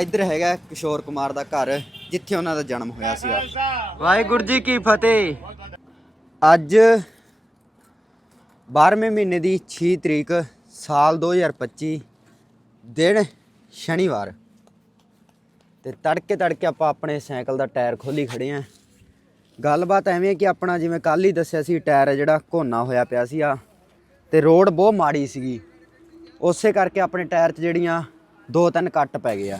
ਇੱਧਰ ਹੈਗਾ ਕਿਸ਼ੋਰ ਕੁਮਾਰ ਦਾ ਘਰ ਜਿੱਥੇ ਉਹਨਾਂ ਦਾ ਜਨਮ ਹੋਇਆ ਸੀਗਾ। ਵਾਹਿਗੁਰੂ ਜੀ ਕੀ ਫਤਿਹ। ਅੱਜ 12ਵੇਂ ਮਹੀਨੇ ਦੀ 6 ਤਰੀਕ ਸਾਲ 2025 ਦਿਨ ਸ਼ਨੀਵਾਰ। ਤੇ ਤੜਕੇ ਤੜਕੇ ਆਪਾਂ ਆਪਣੇ ਸਾਈਕਲ ਦਾ ਟਾਇਰ ਖੋਲੀ ਖੜੇ ਆਂ ਗੱਲਬਾਤ ਐਵੇਂ ਕਿ ਆਪਣਾ ਜਿਵੇਂ ਕੱਲ ਹੀ ਦੱਸਿਆ ਸੀ ਟਾਇਰ ਜਿਹੜਾ ਘੋਨਾ ਹੋਇਆ ਪਿਆ ਸੀ ਆ ਤੇ ਰੋਡ ਬਹੁਤ ਮਾੜੀ ਸੀਗੀ। ਉਸੇ ਕਰਕੇ ਆਪਣੇ ਟਾਇਰ 'ਚ ਜਿਹੜੀਆਂ ਦੋ ਤਿੰਨ ਕੱਟ ਪੈ ਗਏ ਆ।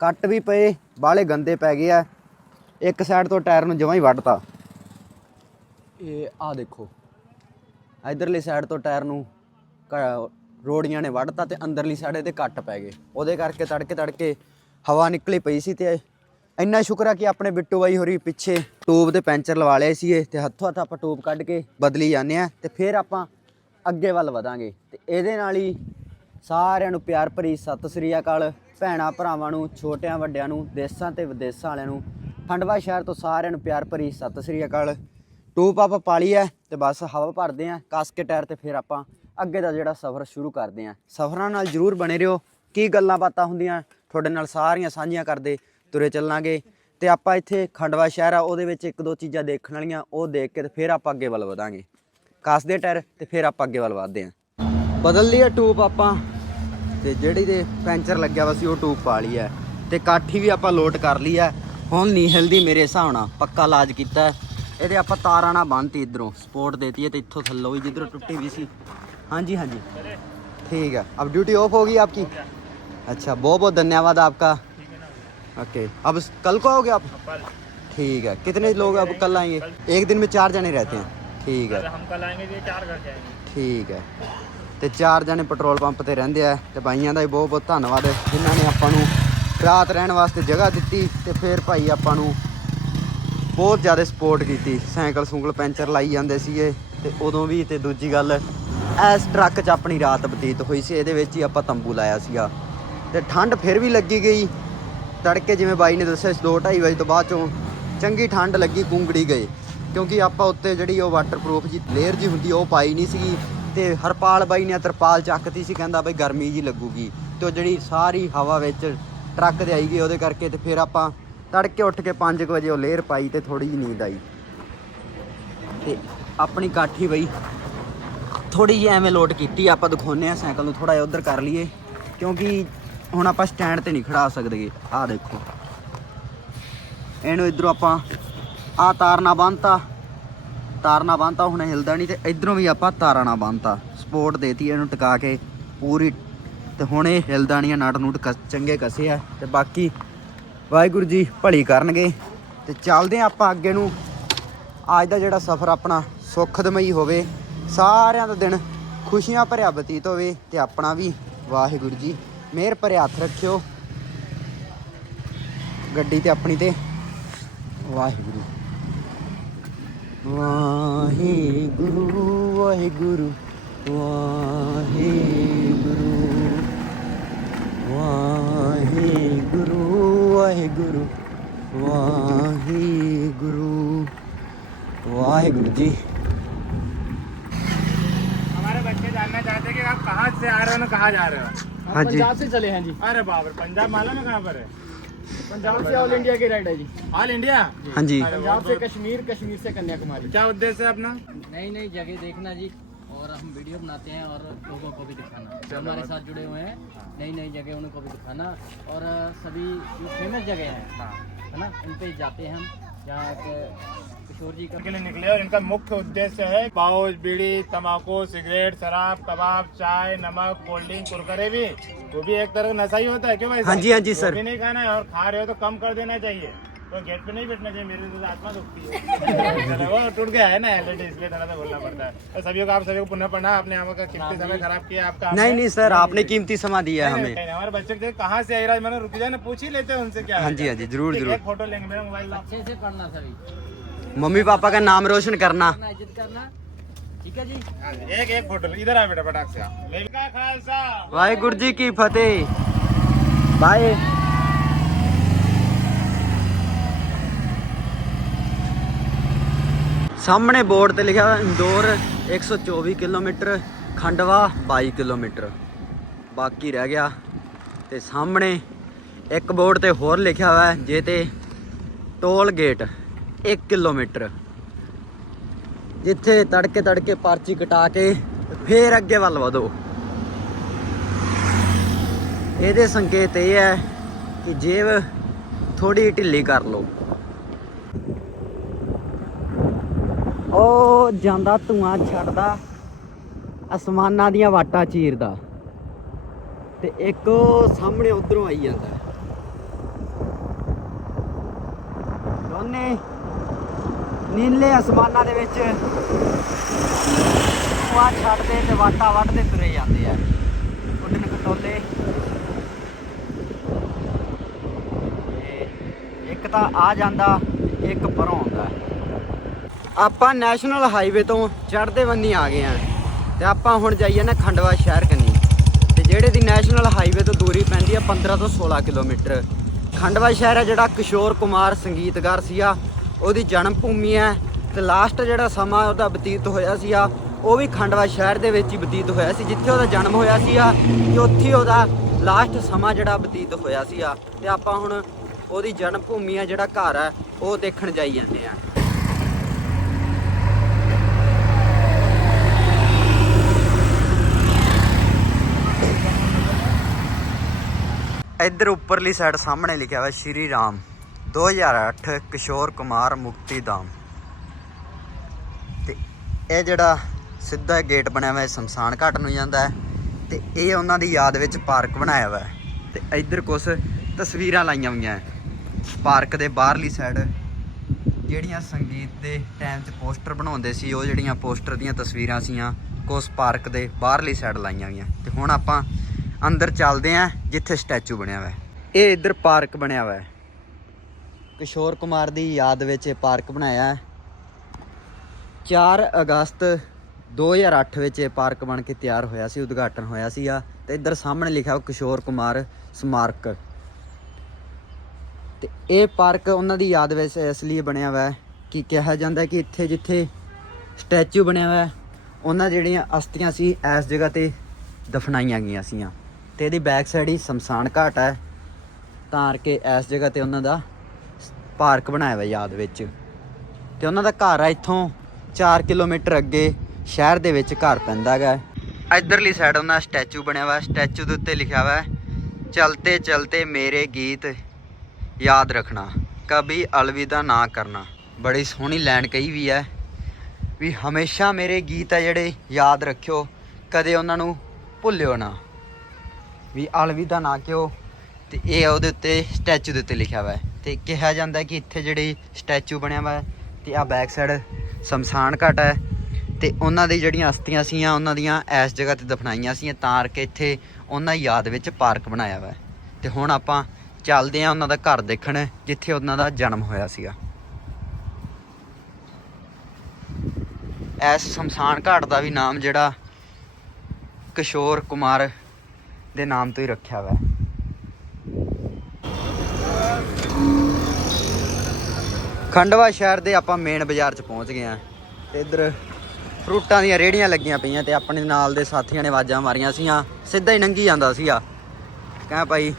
ਕੱਟ ਵੀ ਪਏ ਬਾਹਲੇ ਗੰਦੇ ਪੈ ਗਏ ਆ। ਇੱਕ ਸਾਈਡ ਤੋਂ ਟਾਇਰ ਨੂੰ ਜਮਾਂ ਹੀ ਵੱਢਤਾ। ਇਹ ਆ ਦੇਖੋ। ਇਧਰਲੀ ਸਾਈਡ ਤੋਂ ਟਾਇਰ ਨੂੰ ਰੋੜੀਆਂ ਨੇ ਵੱਢਤਾ ਤੇ ਅੰਦਰਲੀ ਸਾਈਡ ਇਹਦੇ ਕੱਟ ਪੈ ਗਏ। ਉਹਦੇ ਕਰਕੇ ਤੜਕੇ ਤੜਕੇ ਹਵਾ ਨਿਕਲੀ ਪਈ ਸੀ ਤੇ ਇੰਨਾ ਸ਼ੁਕਰ ਆ ਕਿ ਆਪਣੇ ਬਿੱਟੂ ਬਾਈ ਹੋਰੀ ਪਿੱਛੇ ਟੂਬ ਦੇ ਪੈਂਚਰ ਲਵਾ ਲਏ ਸੀਗੇ ਤੇ ਹੱਥੋਂ ਹੱਥ ਆਪਾਂ ਟੂਬ ਕੱਢ ਕੇ ਬਦਲੀ ਜਾਂਦੇ ਆ ਤੇ ਫਿਰ ਆਪਾਂ ਅੱਗੇ ਵੱਲ ਵਧਾਂਗੇ। ਤੇ ਇਹਦੇ ਨਾਲ ਹੀ ਸਾਰਿਆਂ ਨੂੰ ਪਿਆਰ ਭਰੀ ਸਤਿ ਸ੍ਰੀ ਅਕਾਲ। ਭੈਣਾ ਭਰਾਵਾਂ ਨੂੰ, ਛੋਟਿਆਂ ਵੱਡਿਆਂ ਨੂੰ, ਦੇਸਾਂ ਤੇ ਵਿਦੇਸਾਂ ਵਾਲਿਆਂ ਨੂੰ, ਖੰਡਵਾ ਸ਼ਹਿਰ ਤੋਂ ਸਾਰਿਆਂ ਨੂੰ ਪਿਆਰ ਭਰੀ ਸਤਿ ਸ੍ਰੀ ਅਕਾਲ। ਟੂਬ ਆਪਾਂ ਪਾਲੀ ਹੈ ਤੇ ਬਸ ਹਵਾ ਭਰਦੇ ਆ ਕੱਸ ਕੇ ਟਾਇਰ ਤੇ ਫਿਰ ਆਪਾਂ ਅੱਗੇ ਦਾ ਜਿਹੜਾ ਸਫ਼ਰ ਸ਼ੁਰੂ ਕਰਦੇ ਆ। ਸਫ਼ਰਾਂ ਨਾਲ ਜਰੂਰ ਬਣੇ ਰਹੋ। ਕੀ ਗੱਲਾਂ ਬਾਤਾਂ ਹੁੰਦੀਆਂ? ਤੁਹਾਡੇ ਨਾਲ ਸਾਰੀਆਂ ਸਾਂਝੀਆਂ ਕਰਦੇ ਤੁਰੇ ਚੱਲਾਂਗੇ। ਤੇ ਆਪਾਂ ਇੱਥੇ ਖੰਡਵਾ ਸ਼ਹਿਰ ਆ, ਉਹਦੇ ਵਿੱਚ ਇੱਕ ਦੋ ਚੀਜ਼ਾਂ ਦੇਖਣ ਵਾਲੀਆਂ, ਉਹ ਦੇਖ ਕੇ ਤੇ ਫਿਰ ਆਪਾਂ ਅੱਗੇ ਵੱਲ ਵਧਾਂਗੇ। ਕੱਸਦੇ ਟਾਇਰ ਤੇ ਫਿਰ ਆਪਾਂ ਅੱਗੇ ਵੱਲ ਵਧਦੇ ਆ। ਬਦਲ ਲਈ ਆ ਟੂਬ ਆਪਾਂ। ਤੇ ਜਿਹੜੀ ਦੇ ਪੈਂਚਰ ਲੱਗਿਆ ਵਾ ਸੀ ਉਹ ਟੂਬ ਪਾ ਲਈ ਹੈ ਤੇ ਕਾਠੀ ਵੀ ਆਪਾਂ ਲੋਡ ਕਰ ਲਈ ਹੈ ਹੁਣ ਨਹੀਂ ਹਿਲਦੀ ਮੇਰੇ ਹਿਸਾਬ ਨਾਲ ਪੱਕਾ ਇਲਾਜ ਕੀਤਾ ਹੈ। ਇਹਦੇ ਆਪਾਂ ਤਾਰਾਂ ਨਾਲ ਬੰਨਤੀ ਇਧਰੋਂ ਸਪੋਰਟ ਦੇਤੀ ਹੈ ਤੇ ਇੱਥੋਂ ਥੱਲੋਂ ਵੀ ਜਿੱਧਰੋਂ ਟੁੱਟੀ ਵੀ ਸੀ ਹਾਂਜੀ ਹਾਂਜੀ ठीक है अब ड्यूटी ऑफ होगी आपकी अच्छा बहुत बहुत धन्यवाद आपका ओके अब इस- कल को आओगे आप ठीक है कितने लोग अब कल आएंगे एक दिन में चार जने रहते हैं ठीक है हम कल आएंगे जी चार घर जाएंगे ਠੀਕ ਹੈ ਤੇ ਚਾਰ ਜਣੇ ਪੈਟਰੋਲ ਪੰਪ ਤੇ ਰਹਿੰਦੇ ਆ ਤੇ ਬਾਈਆਂ ਦਾ ਵੀ ਬਹੁਤ ਬਹੁਤ ਧੰਨਵਾਦ ਜਿਨ੍ਹਾਂ ਨੇ ਆਪਾਂ ਨੂੰ ਰਾਤ ਰਹਿਣ ਵਾਸਤੇ ਜਗ੍ਹਾ ਦਿੱਤੀ ਤੇ ਫਿਰ ਭਾਈ ਆਪਾਂ ਨੂੰ ਬਹੁਤ ਜ਼ਿਆਦਾ ਸਪੋਰਟ ਕੀਤੀ। ਸਾਈਕਲ ਸੁੰਗਲ ਪੈਂਚਰ ਲਾਈ ਜਾਂਦੇ ਸੀਗੇ ਤੇ ਉਦੋਂ ਵੀ ਤੇ ਦੂਜੀ ਗੱਲ, ਇਸ ਟਰੱਕ 'ਚ ਆਪਣੀ ਰਾਤ ਬਤੀਤ ਹੋਈ ਸੀ, ਇਹਦੇ ਵਿੱਚ ਹੀ ਆਪਾਂ ਤੰਬੂ ਲਾਇਆ ਸੀਗਾ। ਤੇ ਠੰਡ ਫਿਰ ਵੀ ਲੱਗੀ ਗਈ। ਤੜਕੇ ਜਿਵੇਂ ਬਾਈ ਨੇ ਦੱਸਿਆ ਸੀ 2:30 ਵਜੇ ਤੋਂ ਬਾਅਦ ਚੋਂ ਚੰਗੀ ਠੰਡ ਲੱਗੀ, ਕੁੰਗੜੀ ਗਏ। ਕਿਉਂਕਿ ਆਪਾਂ ਉੱਤੇ ਜਿਹੜੀ ਉਹ ਵਾਟਰਪ੍ਰੂਫ ਜੀ ਲੇਅਰ ਜੀ ਹੁੰਦੀ ਉਹ ਪਾਈ ਨਹੀਂ ਸੀਗੀ। ਤੇ ਹਰਪਾਲ ਬਾਈ ਨੇ ਤਰਪਾਲ ਚੱਕਤੀ ਸੀ, ਕਹਿੰਦਾ ਬਈ ਗਰਮੀ ਜੀ ਲੱਗੂਗੀ ਤੇ ਉਹ ਜਿਹੜੀ ਸਾਰੀ ਹਵਾ ਵਿੱਚ ਟਰੱਕ ਤੇ ਆਈ ਗਈ ਉਹਦੇ ਕਰਕੇ ਤੇ ਫਿਰ ਆਪਾਂ ਤੜਕੇ ਉੱਠ ਕੇ 5 ਵਜੇ ਉਹ ਲੇਅਰ ਪਾਈ ਤੇ ਥੋੜੀ ਜਿਹੀ ਨੀਂਦ ਆਈ। ਤੇ ਆਪਣੀ ਕਾਠੀ ਬਈ ਥੋੜੀ ਜਿਹੀ ਐਵੇਂ ਲੋਟ ਕੀਤੀ, ਆਪਾਂ ਦਿਖਾਉਨੇ ਆ ਸਾਈਕਲ ਨੂੰ ਥੋੜਾ ਜਿਹਾ ਉਧਰ ਕਰ ਲਈਏ, ਕਿਉਂਕਿ ਹੁਣ ਆਪਾਂ ਸਟੈਂਡ ਤੇ ਨਹੀਂ ਖੜਾ ਸਕਦੇਗੇ ਆਹ ਦੇਖੋ। ਇਹਨੂੰ ਇਧਰੋਂ ਆਪਾਂ ਆ ਤਾਰ ਨਾਲ ਬੰਨਤਾ ਤਾਰ ਨਾਲ ਬੰਨਤਾ, ਹੁਣ ਹਿਲਦਾ ਨਹੀਂ ਤੇ ਇਧਰੋਂ ਵੀ ਆਪਾਂ ਤਾਰਾਂ ਨਾਲ ਬੰਨਤਾ। ਸਪੋਰਟ ਦੇਤੀ ਇਹਨੂੰ ਟਿਕਾ ਕੇ ਪੂਰੀ ਤੇ ਹੁਣ ਇਹ ਹਿਲਦਾ ਨਹੀਂ ਆ ਨਟ ਨੂਟ ਕਸ- ਚੰਗੇ ਕਸੇ ਆ ਤੇ ਬਾਕੀ ਵਾਹਿਗੁਰੂ ਜੀ ਭਲੀ ਕਰਨਗੇ ਤੇ ਚੱਲਦੇ ਆ ਆਪਾਂ ਅੱਗੇ ਨੂੰ। ਅੱਜ ਦਾ ਜਿਹੜਾ ਸਫ਼ਰ ਆਪਣਾ ਸੁਖਦਮਈ ਹੋਵੇ, ਸਾਰਿਆਂ ਦਾ ਦਿਨ ਖੁਸ਼ੀਆਂ ਭਰਿਆ ਬਤੀਤ ਹੋਵੇ ਤੇ ਆਪਣਾ ਵੀ ਵਾਹਿਗੁਰੂ ਜੀ ਮਿਹਰ ਭਰੇ ਹੱਥ ਰੱਖਿਓ। ਗੱਡੀ ਤੇ ਆਪਣੀ ਤੇ ਵਾਹਿਗੁਰੂ। वाहे गुरु वाहे गुरु वाहे गुरु वाहे गुरु वाहे गुरु वाहे गुरु वाहे गुरु जी। हमारे बच्चे जानना चाहते हैं कि आप कहाँ से आ रहे हो ना कहाँ जा रहे हो? हाँ पंजाब से चले हैं जी। अरे बाबर पंजाब माला में कहाँ पर है? पंजाब से ऑल इंडिया की राइड है जी ऑल इंडिया हाँ जी अरे पंजाब बहुत- से कश्मीर कश्मीर से कन्याकुमारी क्या उद्देश्य है अपना नई नई जगह देखना जी और हम वीडियो बनाते हैं और लोगों को भी दिखाना जो हमारे साथ जुड़े हुए हैं नई नई जगह उनको भी दिखाना और सभी जो फेमस जगह हैं है ना उन पे जाते हैं हम जहाँ के किशोर जी का। लिए निकले और इनका मुख्य उद्देश्य है पाउच बीड़ी तंबाकू सिगरेट शराब कबाब चाय नमक कोल्ड ड्रिंक कुरकरे भी। वो भी एक तरह का नशा ही होता है क्यों भाई हाँ जी, हाँ जी, सर। भी नहीं खाना है और खा रहे हो तो कम कर देना चाहिए। तो गेट पे नहीं बैठना चाहिए मेरे तो आत्मा दुखती है। वो टूट गया है ना ऑलरेडी इसलिए थोड़ा सा बोलना पड़ता है। तो सभी को आप सभी को पुनः पढ़ना अपने आमा का कीमती समय खराब किया आपका नहीं नहीं सर आपने कीमती समा दिया है हमें। हमारे बच्चे के कहाँ से आई रहा मैंने रुक जाए ना पूछ ही लेते हैं उनसे क्या हाँ जी, हाँ जी, ज़रूर, ज़रूर। फ़ोटो लेंगे मेरा मोबाइल अच्छे से पढ़ना सभी। मम्मी पापा का नाम रोशन करना करना इज्जत करना ठीक है जी हाँ जी, एक एक फोटो इधर आ बेटा पटाख से लेवी का खालसा ਵਾਹਿਗੁਰੂ ਜੀ ਕੀ ਫਤਿਹ ਬਾਏ ਸਾਹਮਣੇ ਬੋਰਡ ਤੇ ਲਿਖਿਆ ਹੋਇਆ ਇੰਦੌਰ 124 ਕਿਲੋਮੀਟਰ ਖੰਡਵਾ 22 ਕਿਲੋਮੀਟਰ ਬਾਕੀ ਰਹਿ ਗਿਆ ਤੇ ਸਾਹਮਣੇ ਇੱਕ ਬੋਰਡ ਤੇ ਹੋਰ ਲਿਖਿਆ ਹੋਇਆ ਹੈ ਜੇ ਤੇ ਟੋਲ ਗੇਟ 1 ਕਿਲੋਮੀਟਰ। ਜਿੱਥੇ ਤੜਕੇ ਤੜਕੇ ਪਰਚੀ ਕਟਾ ਕੇ ਫੇਰ ਅੱਗੇ ਵੱਲ ਵਧੋ। ਇਹਦੇ ਸੰਕੇਤ ਇਹ ਹੈ ਕਿ ਜੇਬ ਥੋੜੀ ਢਿੱਲੀ ਕਰ ਲਓ। ਉਹ ਜਾਂਦਾ ਧੂਆਂ ਛੱਡਦਾ ਅਸਮਾਨਾਂ ਦੀਆਂ ਵਾਟਾਂ ਚੀਰਦਾ ਤੇ ਇੱਕ ਸਾਹਮਣੇ ਉਧਰੋਂ ਆਈ ਜਾਂਦਾ। ਦੋਨੇ ਨੀਲੇ ਅਸਮਾਨਾਂ ਦੇ ਵਿੱਚ ਧੂਆਂ ਛੱਡਦੇ ਤੇ ਵਾਟਾਂ ਵੱਢਦੇ ਤੁਰੇ ਜਾਂਦੇ ਆ। ਉੱਡਣ ਕਟੋਲੇ ਤੇ ਇੱਕ ਤਾਂ ਆ ਜਾਂਦਾ, ਇੱਕ ਪਰੋਂ ਆਉਂਦਾ। ਆਪਾਂ ਨੈਸ਼ਨਲ ਹਾਈਵੇ ਤੋਂ ਚੜ੍ਹਦੇ ਬੰਨੀ ਆ ਗਏ ਆ। ਤੇ ਆਪਾਂ ਹੁਣ ਜਾਈਏ ਨਾ ਖੰਡਵਾ ਸ਼ਹਿਰ ਕੰਨੀ। ਤੇ ਜਿਹੜੇ ਦੀ ਨੈਸ਼ਨਲ ਹਾਈਵੇ ਤੋਂ ਦੂਰੀ ਪੈਂਦੀ ਆ 15 ਤੋਂ 16 ਕਿਲੋਮੀਟਰ। ਖੰਡਵਾ ਸ਼ਹਿਰ ਹੈ ਜਿਹੜਾ ਕਿਸ਼ੋਰ ਕੁਮਾਰ ਸੰਗੀਤਕਾਰ ਸੀਗਾ। ਉਹਦੀ ਜਨਮ ਭੂਮੀ ਹੈ ਤੇ ਲਾਸਟ ਜਿਹੜਾ ਸਮਾਂ ਉਹਦਾ ਬਤੀਤ ਹੋਇਆ ਸੀਗਾ ਉਹ ਵੀ ਖੰਡਵਾ ਸ਼ਹਿਰ ਦੇ ਵਿੱਚ ਹੀ ਬਤੀਤ ਹੋਇਆ ਸੀ, ਜਿੱਥੇ ਉਹਦਾ ਜਨਮ ਹੋਇਆ ਸੀਗਾ ਤੇ ਉੱਥੇ ਉਹਦਾ ਲਾਸਟ ਸਮਾਂ ਜਿਹੜਾ ਬਤੀਤ ਹੋਇਆ ਸੀਗਾ ਤੇ ਆਪਾਂ ਹੁਣ ਉਹਦੀ ਜਨਮ ਭੂਮੀ ਆ, ਜਿਹੜਾ ਘਰ ਹੈ ਉਹ ਦੇਖਣ ਜਾਈ ਜਾਂਦੇ ਆ। ਇੱਧਰ ਉੱਪਰਲੀ ਸਾਈਡ ਸਾਹਮਣੇ ਲਿਖਿਆ ਹੋਇਆ ਸ਼੍ਰੀ ਰਾਮ। 2008 ਕਿਸ਼ੋਰ ਕੁਮਾਰ ਮੁਕਤੀ ਧਾਮ ਤੇ ਇਹ ਜਿਹੜਾ ਸਿੱਧਾ ਗੇਟ ਬਣਿਆ ਹੋਇਆ ਸ਼ਮਸ਼ਾਨ ਘਾਟ ਨੂੰ ਜਾਂਦਾ ਹੈ। ਤੇ ਇਹ ਉਹਨਾਂ ਦੀ ਯਾਦ ਵਿੱਚ ਪਾਰਕ ਬਣਾਇਆ ਹੋਇਆ ਹੈ ਤੇ ਇੱਧਰ ਕੁਝ ਤਸਵੀਰਾਂ ਲਾਈਆਂ ਹੋਈਆਂ ਪਾਰਕ ਦੇ ਬਾਹਰਲੀ ਸਾਈਡ ਜਿਹੜੀਆਂ ਸੰਗੀਤ ਦੇ ਟਾਈਮ 'ਚ ਪੋਸਟਰ ਬਣਾਉਂਦੇ ਸੀ, ਉਹ ਜਿਹੜੀਆਂ ਪੋਸਟਰ ਦੀਆਂ ਤਸਵੀਰਾਂ ਸੀਆਂ, ਕੁਛ ਪਾਰਕ ਦੇ ਬਾਹਰਲੀ ਸਾਈਡ ਲਾਈਆਂ ਹੋਈਆਂ। ਤੇ ਹੁਣ ਆਪਾਂ ਅੰਦਰ ਚੱਲਦੇ ਆਂ ਜਿੱਥੇ ਸਟੈਚੂ ਬਣਿਆ ਹੋਇਆ ਇਹ ਇੱਧਰ ਪਾਰਕ ਬਣਿਆ ਹੋਇਆ ਕਿਸ਼ੋਰ ਕੁਮਾਰ ਦੀ ਯਾਦ ਵਿੱਚ ਇਹ ਪਾਰਕ ਬਣਾਇਆ ਹੈ। 4 ਅਗਸਤ 2008 ਵਿੱਚ ਇਹ ਪਾਰਕ ਬਣ ਕੇ ਤਿਆਰ ਹੋਇਆ ਸੀ, ਉਦਘਾਟਨ ਹੋਇਆ ਸੀਗਾ ਤੇ ਇੱਧਰ ਸਾਹਮਣੇ ਲਿਖਿਆ ਹੋਇਆ ਕਿਸ਼ੋਰ ਕੁਮਾਰ ਸਮਾਰਕ। ਤੇ ਇਹ ਪਾਰਕ ਉਹਨਾਂ ਦੀ ਯਾਦ ਵਿੱਚ ਇਸ ਲਈ ਬਣਿਆ ਹੋਇਆ ਹੈ ਕਿ ਕਿਹਾ ਜਾਂਦਾ ਕਿ ਇੱਥੇ ਜਿੱਥੇ ਸਟੈਚੂ ਬਣਿਆ ਹੋਇਆ ਹੈ, ਉਹਨਾਂ ਜਿਹੜੀਆਂ ਅਸਥੀਆਂ ਸੀ, ਇਸ ਜਗ੍ਹਾ ਤੇ ਦਫਨਾਈਆਂ ਗਈਆਂ ਸੀਆਂ। ਤੇ ਇਹਦੀ ਬੈਕ ਸਾਈਡ ਹੀ ਸ਼ਮਸ਼ਾਨ ਘਾਟ ਹੈ। ਤਾਂ ਕੇ ਇਸ ਜਗ੍ਹਾ ਤੇ ਉਹਨਾਂ ਦਾ ਪਾਰਕ ਬਣਾਇਆ ਵਾ ਯਾਦ ਵਿੱਚ। ਤੇ ਉਹਨਾਂ ਦਾ ਘਰ ਆ ਇੱਥੋਂ 4 ਕਿਲੋਮੀਟਰ ਅੱਗੇ, ਸ਼ਹਿਰ ਦੇ ਵਿੱਚ ਘਰ ਪੈਂਦਾ ਹੈਗਾ। ਇਧਰਲੀ ਸਾਈਡ ਉਹਨਾਂ ਸਟੈਚੂ ਬਣਿਆ ਵਾ। ਸਟੈਚੂ ਦੇ ਉੱਤੇ ਲਿਖਿਆ ਹੋਇਆ ਚਲਤੇ ਚਲਤੇ ਮੇਰੇ ਗੀਤ ਯਾਦ ਰੱਖਣਾ ਕभी ਅਲਵਿਦਾ ਨਾ ਕਰਨਾ। ਬੜੀ ਸੋਹਣੀ ਲੈਂਡ ਕਹੀ ਵੀ ਹੈ ਵੀ ਹਮੇਸ਼ਾ ਮੇਰੇ ਗੀਤ ਆ ਜਿਹੜੇ ਯਾਦ ਰੱਖਿਓ, ਕਦੇ ਉਹਨਾਂ ਨੂੰ ਭੁੱਲਿਓ ਨਾ। ਵੀ ਅਲਵਿਦਾ ਨਾ ਕਿਓ ਤੇ ਇਹ ਉਹਦੇ ਉੱਤੇ ਸਟੈਚੂ ਦੇ ਉੱਤੇ ਲਿਖਿਆ ਹੋਇਆ ਤੇ ਕਿਹਾ ਜਾਂਦਾ ਕਿ ਇੱਥੇ ਜਿਹੜੀ ਸਟੈਚੂ ਬਣਿਆ ਵਾ ਹੈ ਤੇ ਆ ਬੈਕ ਸਾਈਡ ਸ਼ਮਸ਼ਾਨ ਘਾਟ ਹੈ ਤੇ ਉਹਨਾਂ ਦੀ ਜਿਹੜੀਆਂ ਅਸਥੀਆਂ ਸੀਆਂ, ਉਹਨਾਂ ਦੀਆਂ ਇਸ ਜਗ੍ਹਾ ਤੇ ਦਫਨਾਈਆਂ ਸੀਆਂ ਤਾਂ ਕਿ ਇੱਥੇ ਉਹਨਾਂ ਦੀ ਯਾਦ ਵਿੱਚ ਪਾਰਕ ਬਣਾਇਆ ਹੋਇਆ ਹੈ ਤੇ ਹੁਣ ਆਪਾਂ ਚੱਲਦੇ ਆ ਉਹਨਾਂ ਦਾ ਘਰ ਦੇਖਣ, ਜਿੱਥੇ ਉਹਨਾਂ ਦਾ ਜਨਮ ਹੋਇਆ ਸੀਗਾ। ਇਸ ਸ਼ਮਸ਼ਾਨ ਘਾਟ ਦਾ ਵੀ ਨਾਮ ਜਿਹੜਾ ਕਿਸ਼ੋਰ ਕੁਮਾਰ ਦੇ ਨਾਮ ਤੋਂ ਹੀ ਰੱਖਿਆ ਹੋਇਆ ਖੰਡਵਾ ਸ਼ਹਿਰ ਦੇ ਆਪਾਂ ਮੇਨ ਬਾਜ਼ਾਰ 'ਚ ਪਹੁੰਚ ਗਏ ਆ ਤੇ ਇੱਧਰ ਫਰੂਟਾਂ ਦੀਆਂ ਰੇੜੀਆਂ ਲੱਗੀਆਂ ਪਈਆਂ ਤੇ ਆਪਣੇ ਨਾਲ ਦੇ ਸਾਥੀਆਂ ਨੇ ਆਵਾਜ਼ਾਂ ਮਾਰੀਆਂ ਸੀਆਂ। ਸਿੱਧਾ ਹੀ ਲੰਘੀ ਜਾਂਦਾ ਸੀਗਾ। ਕਹਿ ਭਾਈ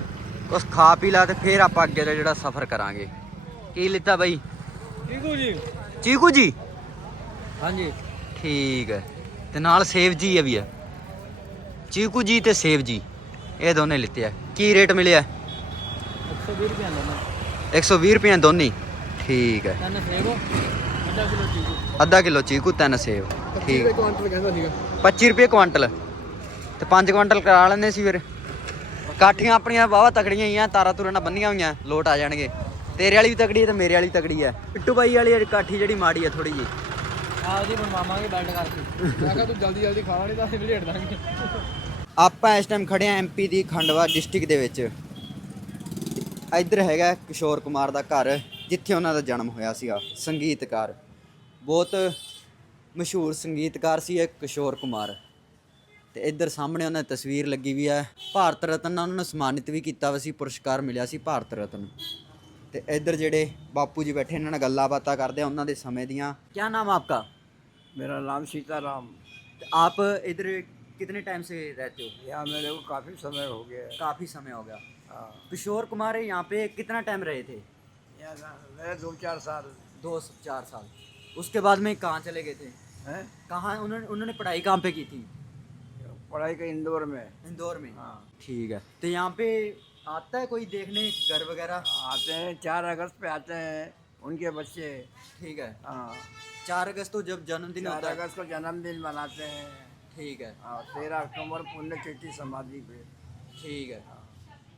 ਕੁਝ ਖਾ ਪੀ ਲਾ ਤੇ ਫੇਰ ਆਪਾਂ ਅੱਗੇ ਦਾ ਜਿਹੜਾ ਸਫ਼ਰ ਕਰਾਂਗੇ। ਕੀ ਲਿੱਤਾ ਬਾਈ? ਚੀਕੂ ਜੀ। ਚੀਕੂ ਜੀ? ਹਾਂਜੀ। ਠੀਕ ਹੈ। ਤੇ ਨਾਲ ਸੇਵ ਜੀ ਆ ਵੀ ਆ ਚੀਕੂ ਜੀ ਤੇ ਸੇਵ ਜੀ ਇਹ ਦੋਨੇ ਲਿੱਤੇ ਆ। ਕੀ ਰੇਟ ਮਿਲਿਆ? 120 ਰੁਪਏ ਦਾ। 120 ਰੁਪਏ ਦੋਨੇ ਠੀਕ ਹੈ। ਅੱਧਾ ਕਿਲੋ ਚੀਕੂ। ਅੱਧਾ ਕਿਲੋ ਚੀਕੂ ਠੀਕ। 25 ਕੁਆਂਟਲ ਕਹਿੰਦਾ ਸੀਗਾ। 25 ਰੁਪਏ ਕੁਆਂਟਲ। ਤੇ 5 ਕੁਆਂਟਲ ਕਰਾ ਲੈਂਦੇ ਸੀ ਫਿਰ। ਕਾਠੀਆਂ ਆਪਣੀਆਂ ਵਾਵਾ ਤਕੜੀਆਂ ਹੀ ਆ ਤਾਰਾ ਤੁਰਾਂ ਨਾਲ ਬੰਨੀਆਂ ਹੋਈਆਂ ਲੋਟ ਆ ਜਾਣਗੇ। ਤੇਰੇ ਵਾਲੀ ਵੀ ਤਕੜੀ ਹੈ ਤੇ ਮੇਰੇ ਵਾਲੀ ਤਕੜੀ ਹੈ। ਪਿੱਟੂ ਬਾਈ ਵਾਲੀ ਕਾਠੀ ਜਿਹੜੀ ਮਾੜੀ ਹੈ ਥੋੜੀ ਜੀ ਆਪਦੀ ਬਣਵਾਵਾਂਗੇ ਬੈਲਟ ਕਰਕੇ। ਮੈਂ ਕਿਹਾ ਤੂੰ ਜਲਦੀ ਜਲਦੀ ਖਾ ਲੈਣੀ ਤਾਂ ਅਸੀਂ ਲੇਟ ਦਾਂਗੇ। ਆਪਾਂ ਇਸ ਟਾਈਮ ਖੜੇ ਆ ਐਮਪੀ ਦੀ ਖੰਡਵਾ ਡਿਸਟ੍ਰਿਕਟ ਦੇ ਵਿੱਚ। ਇੱਧਰ ਹੈਗਾ ਕਿਸ਼ੋਰ ਕੁਮਾਰ ਦਾ ਘਰ। ਜਿੱਥੇ ਉਹਨਾਂ ਦਾ ਜਨਮ ਹੋਇਆ ਸੀਗਾ ਸੰਗੀਤਕਾਰ ਬਹੁਤ ਮਸ਼ਹੂਰ ਸੰਗੀਤਕਾਰ ਸੀ ਇਹ ਕਿਸ਼ੋਰ ਕੁਮਾਰ ਤੇ ਇੱਧਰ ਸਾਹਮਣੇ ਉਹਨਾਂ ਦੀ ਤਸਵੀਰ ਲੱਗੀ ਵੀ ਹੈ ਭਾਰਤ ਰਤਨ ਨਾਲ ਉਹਨਾਂ ਨੂੰ ਸਨਮਾਨਿਤ ਵੀ ਕੀਤਾ ਵਾ ਸੀ ਪੁਰਸਕਾਰ ਮਿਲਿਆ ਸੀ ਭਾਰਤ ਰਤਨ ਤੇ ਇੱਧਰ ਜਿਹੜੇ ਬਾਪੂ ਜੀ ਬੈਠੇ ਇਹਨਾਂ ਨਾਲ ਗੱਲਾਂ ਬਾਤਾਂ ਕਰਦੇ ਆ ਉਹਨਾਂ ਦੇ ਸਮੇਂ ਦੀਆਂ ਕੀ ਨਾਮ ਆਪਕਾ मेरा नाम सीताराम तो आप इधर कितने टाइम से रहते हो यहाँ मेरे को काफ़ी समय हो गया है काफ़ी समय हो गया हाँ किशोर कुमार यहाँ पे कितना टाइम रहे थे दो चार साल। दो चार साल। उसके बाद में कहाँ चले गए थे? हैं? कहाँ उन्होंने उन्होंने पढ़ाई कहाँ पे की थी? पढ़ाई का इंदौर में। इंदौर में? हाँ। ठीक है। तो यहाँ पे आता है कोई देखने घर वगैरह? आते हैं चार अगस्त पे आते हैं उनके बच्चे। ठीक है। हाँ। चार अगस्त तो जब जन्मदिन चार होता है। अगस्त को जन्मदिन मनाते हैं। ठीक है। हाँ तेरह अक्टूबर पुण्यतिथि समाधि पे। ठीक है।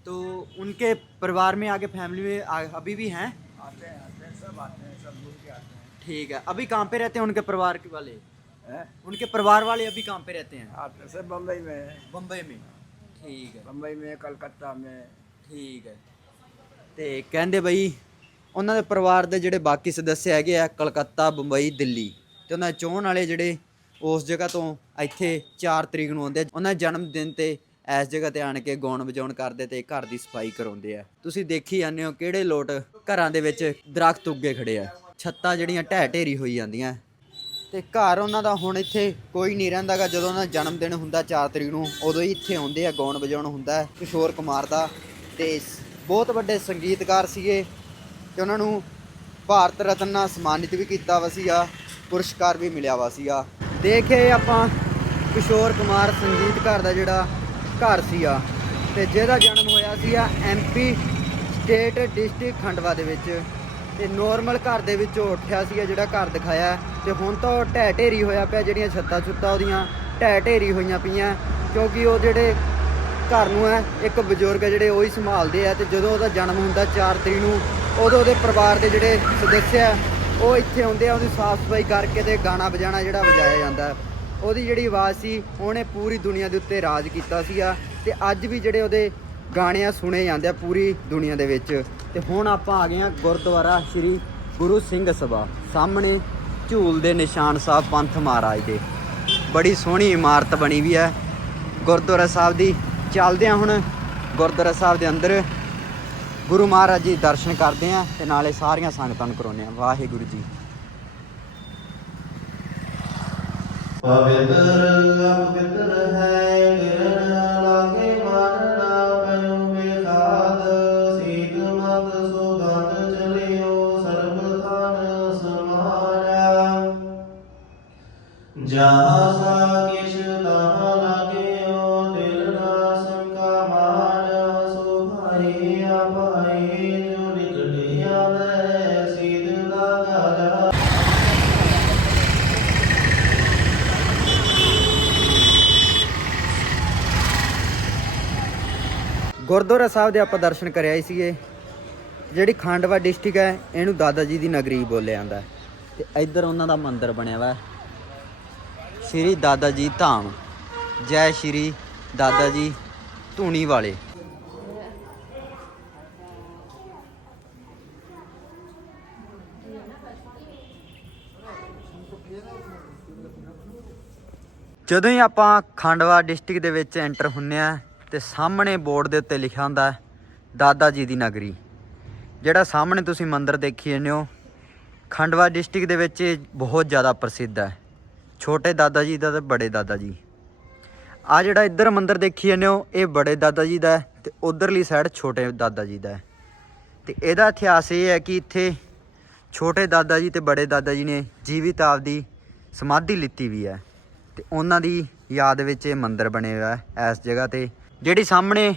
तो उनके परिवार में आगे फैमिली में आ, अभी भी हैं आते हैं आते हैं सब आते हैं सब दूर के आते हैं ठीक है अभी कहाँ पे रहते हैं उनके परिवार के वाले हैं उनके परिवार वाले अभी कहाँ पे रहते हैं आते सब बम्बई में हैं। बम्बई में ਠੀਕ ਹੈ बम्बई में कलकत्ता में ਠੀਕ ਹੈ ਤੇ ਕਹਿੰਦੇ ਬਈ ਉਹਨਾਂ ਦੇ ਪਰਿਵਾਰ ਦੇ ਜਿਹੜੇ ਬਾਕੀ ਸਦੱਸਿਆ ਹੈਗੇ ਆ ਕਲਕੱਤਾ ਬੰਬਈ ਦਿੱਲੀ ਤੇ ਉਹਨਾਂ ਦੇ ਚੋਣ ਵਾਲੇ ਜਿਹੜੇ ਉਸ ਜਗ੍ਹਾ ਤੋਂ ਇੱਥੇ 4 ਤਰੀਕ ਨੂੰ ਆਉਂਦੇ ਆ। ਉਹਨਾਂ ਦੇ ਜਨਮ ਦਿਨ ਤੇ ਇਸ ਜਗ੍ਹਾ ਤੇ ਆਣ ਕੇ ਗਾਉਣ ਵਜਾਉਣ ਕਰਦੇ ਤੇ ਘਰ ਦੀ ਸਫ਼ਾਈ ਕਰਾਉਂਦੇ ਆ। ਤੁਸੀਂ ਦੇਖੀ ਜਾਂਦੇ ਹੋ ਕਿਹੜੇ ਲੋਟ ਘਰਾਂ ਦੇ ਵਿੱਚ ਦਰਖਤ ਉੱਗੇ ਖੜੇ ਆ। ਛੱਤਾਂ ਜਿਹੜੀਆਂ ਢਹਿ ਢੇਰੀ ਹੋਈ ਜਾਂਦੀਆਂ। ਤੇ ਘਰ ਉਹਨਾਂ ਦਾ ਹੁਣ ਇੱਥੇ ਕੋਈ ਨਹੀਂ ਰਹਿੰਦਾਗਾ ਜਦੋਂ ਉਹਨਾਂ ਦਾ ਜਨਮ ਦਿਨ ਹੁੰਦਾ 4 ਤਰੀਕ ਨੂੰ, ਉਦੋਂ ਹੀ ਇੱਥੇ ਆਉਂਦੇ ਆ ਗਾਉਣ ਵਜਾਉਣ ਹੁੰਦਾ ਕਿਸ਼ੋਰ ਕੁਮਾਰ ਦਾ। ਤੇ ਬਹੁਤ ਵੱਡੇ ਸੰਗੀਤਕਾਰ ਸੀਗੇ ਤੇ ਉਹਨਾਂ ਨੂੰ ਭਾਰਤ ਰਤਨ ਨਾਲ ਸਨਮਾਨਿਤ ਵੀ ਕੀਤਾ ਵਾ ਸੀਗਾ, ਪੁਰਸਕਾਰ ਵੀ ਮਿਲਿਆ ਵਾ ਸੀਗਾ। ਦੇਖੇ ਆਪਾਂ ਕਿਸ਼ੋਰ ਕੁਮਾਰ ਸੰਗੀਤਕਾਰ ਦਾ ਜਿਹੜਾ ਘਰ ਸੀਗਾ ਤੇ ਜਿਹਦਾ ਜਨਮ ਹੋਇਆ ਸੀਗਾ ਐਮਪੀ ਸਟੇਟ ਡਿਸਟ੍ਰਿਕਟ ਖੰਡਵਾ ਦੇ ਵਿੱਚ। ਤੇ ਨੋਰਮਲ ਘਰ ਦੇ ਵਿੱਚੋਂ ਉੱਠਿਆ ਸੀਗਾ ਜਿਹੜਾ ਘਰ ਦਿਖਾਇਆ। ਹੈ, ਤੇ ਹੁਣ ਤਾਂ ਉਹ ਢਹਿ ਢੇਰੀ ਹੋਇਆ ਪਿਆ ਜਿਹੜੀਆਂ ਛੱਤਾਂ ਛੁੱਤਾਂ ਉਹਦੀਆਂ ਢਹਿ ਢੇਰੀ ਹੋਈਆਂ ਪਈਆਂ। ਕਿਉਂਕਿ ਉਹ ਜਿਹੜੇ ਘਰ ਨੂੰ ਹੈ ਇੱਕ ਬਜ਼ੁਰਗ ਹੈ ਜਿਹੜੇ ਉਹੀ ਸੰਭਾਲਦੇ ਆ ਤੇ ਜਦੋਂ ਉਹਦਾ ਜਨਮ ਹੁੰਦਾ 4 ਤਰੀਕ ਨੂੰ ਉਦੋਂ ਉਹਦੇ ਪਰਿਵਾਰ ਦੇ ਜਿਹੜੇ ਸਦੱਸਿਆ ਉਹ ਇੱਥੇ ਆਉਂਦੇ ਆ ਉਹਦੀ ਸਾਫ਼ ਸਫ਼ਾਈ ਕਰਕੇ ਤੇ ਗਾਣਾ ਵਜਾਣਾ ਜਿਹੜਾ ਵਜਾਇਆ ਜਾਂਦਾ। ਹੈ। ਉਹਦੀ ਜਿਹੜੀ ਆਵਾਜ਼ ਸੀ, ਉਹਨੇ ਪੂਰੀ ਦੁਨੀਆ ਦੇ ਉੱਤੇ ਰਾਜ ਕੀਤਾ ਸੀਗਾ ਤੇ ਅੱਜ ਵੀ ਜਿਹੜੇ ਉਹਦੇ ਗਾਣੇ ਆ ਸੁਣੇ ਜਾਂਦੇ ਆ ਪੂਰੀ ਦੁਨੀਆ ਦੇ ਵਿੱਚ। ਤੇ ਹੁਣ ਆਪਾਂ ਆ ਗਏ ਆ ਗੁਰਦੁਆਰਾ ਸ੍ਰੀ ਗੁਰੂ ਸਿੰਘ ਸਭਾ। ਸਾਹਮਣੇ ਝੂਲ ਦੇ ਨਿਸ਼ਾਨ ਸਾਹਿਬ ਪੰਥ ਮਹਾਰਾਜ ਦੇ। ਬੜੀ ਸੋਹਣੀ ਇਮਾਰਤ ਬਣੀ ਵੀ ਹੈ। ਗੁਰਦੁਆਰਾ ਸਾਹਿਬ ਦੀ ਚੱਲਦੇ ਆ ਹੁਣ। ਗੁਰਦੁਆਰਾ ਸਾਹਿਬ ਦੇ ਅੰਦਰ ਗੁਰੂ ਮਹਾਰਾਜ ਜੀ ਦਰਸ਼ਨ ਕਰਦੇ ਆ ਤੇ ਨਾਲੇ ਸਾਰੀਆਂ ਸੰਗਤਾਂ ਨੂੰ ਕਰਾਉਂਦੇ ਆ। ਵਾਹਿਗੁਰੂ ਜੀ ਪਵਿੱਤਰ ਅਪਵਿੱਤਰ ਹੈ ਗਿਰਨ ਲਾਗੇ ਮਨ ਪੈਉ ਬੇਖਾਦ ਸੀਤ ਮਤ ਸੁਗੰਧ ਚਲਿਓ, ਸਰਬ ਥਾਨ ਸਮਾਰਿਆ ਜਹਾਂ ਗੁਰਦੁਆਰਾ ਸਾਹਿਬ ਦੇ ਆਪਾਂ ਦਰਸ਼ਨ ਕਰ ਆਏ ਸੀਗੇ। ਜਿਹੜੀ ਖਾਂਡਵਾ ਡਿਸਟ੍ਰਿਕਟ ਹੈ, ਇਹਨੂੰ ਦਾਦਾ ਜੀ ਦੀ ਨਗਰੀ ਬੋਲਿਆ ਜਾਂਦਾ ਹੈ। ਤੇ ਇੱਧਰ ਉਹਨਾਂ ਦਾ ਮੰਦਿਰ ਬਣਿਆ ਵਾ। ਸ਼੍ਰੀ ਦਾਦਾ ਜੀ ਧਾਮ। ਜੈ ਸ਼੍ਰੀ ਦਾਦਾ ਜੀ ਧੂਣੀ ਵਾਲੇ ਜਦੋਂ ਹੀ ਆਪਾਂ ਖਾਂਡਵਾ ਡਿਸਟ੍ਰਿਕਟ ਦੇ ਵਿੱਚ ਐਂਟਰ ਹੁੰਨੇ ਆ ਤੇ ਸਾਹਮਣੇ ਬੋਰਡ ਦੇ ਉੱਤੇ ਲਿਖਿਆ ਹੁੰਦਾ ਹੈ, ਦਾਦਾ ਜੀ ਦੀ ਨਗਰੀ। ਜਿਹੜਾ ਸਾਹਮਣੇ ਤੁਸੀਂ ਮੰਦਿਰ ਦੇਖੀ ਜਾਂਦੇ ਹੋ ਖੰਡਵਾ ਡਿਸਟ੍ਰਿਕਟ ਦੇ ਵਿੱਚ ਇਹ ਬਹੁਤ ਜ਼ਿਆਦਾ ਪ੍ਰਸਿੱਧ ਹੈ। ਛੋਟੇ ਦਾਦਾ ਜੀ ਦਾ ਤੇ ਬੜੇ ਦਾਦਾ ਜੀ। ਆ ਜਿਹੜਾ ਇੱਧਰ ਮੰਦਿਰ ਦੇਖੀ ਜਾਂਦੇ ਹੋ ਇਹ ਬੜੇ ਦਾਦਾ ਜੀ ਦਾ ਹੈ ਤੇ ਉਧਰਲੀ ਸਾਈਡ ਛੋਟੇ ਦਾਦਾ ਜੀ ਦਾ ਹੈ। ਤੇ ਇਹਦਾ ਇਤਿਹਾਸ ਇਹ ਹੈ ਕਿ ਇੱਥੇ ਛੋਟੇ ਦਾਦਾ ਜੀ ਤੇ ਬੜੇ ਦਾਦਾ ਜੀ ਨੇ ਜੀਵਿਤ ਆਪਦੀ ਸਮਾਧੀ ਲਿੱਤੀ ਵੀ ਹੈ। ਤੇ ਉਹਨਾਂ ਦੀ ਯਾਦ ਵਿੱਚ ਇਹ ਮੰਦਿਰ ਬਣੇ ਹੋਇਆ ਹੈ ਇਸ ਜਗ੍ਹਾ ਤੇ ਜਿਹੜੀ ਸਾਹਮਣੇ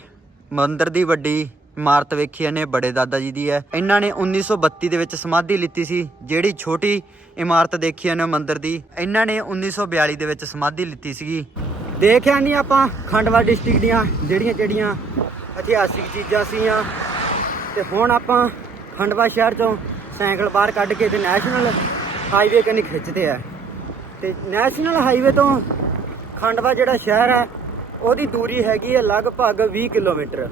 ਮੰਦਿਰ ਦੀ ਵੱਡੀ ਇਮਾਰਤ ਵੇਖੀ ਇਹਨੇ ਬੜੇ ਦਾਦਾ ਜੀ ਦੀ ਹੈ। ਇਹਨਾਂ ਨੇ 1932 ਦੇ ਵਿੱਚ ਸਮਾਧੀ ਲਿੱਤੀ ਸੀ, ਜਿਹੜੀ ਛੋਟੀ ਇਮਾਰਤ ਦੇਖੀ ਇਹਨੇ ਮੰਦਿਰ ਦੀ। ਇਹਨਾਂ ਨੇ 1942 ਦੇ ਵਿੱਚ ਸਮਾਧੀ ਲਿੱਤੀ ਸੀਗੀ। ਦੇਖਿਆ ਨਹੀਂ ਆਪਾਂ ਖੰਡਵਾ ਡਿਸਟ੍ਰਿਕਟ ਦੀਆਂ ਜਿਹੜੀਆਂ ਜਿਹੜੀਆਂ ਇਤਿਹਾਸਿਕ ਚੀਜ਼ਾਂ ਸੀਆਂ। ਤੇ ਹੁਣ ਆਪਾਂ ਖੰਡਵਾ ਸ਼ਹਿਰ ਚੋਂ ਸਾਈਕਲ ਬਾਹਰ ਕੱਢ ਕੇ ਤੇ ਨੈਸ਼ਨਲ ਹਾਈਵੇ ਕਨੀ ਖਿੱਚਦੇ ਆ। ਤੇ ਨੈਸ਼ਨਲ ਹਾਈਵੇ ਤੋਂ ਖੰਡਵਾ ਜਿਹੜਾ ਸ਼ਹਿਰ ਹੈ ਉਹਦੀ ਦੂਰੀ ਹੈਗੀ ਹੈ ਲਗਭਗ 20 ਕਿਲੋਮੀਟਰ।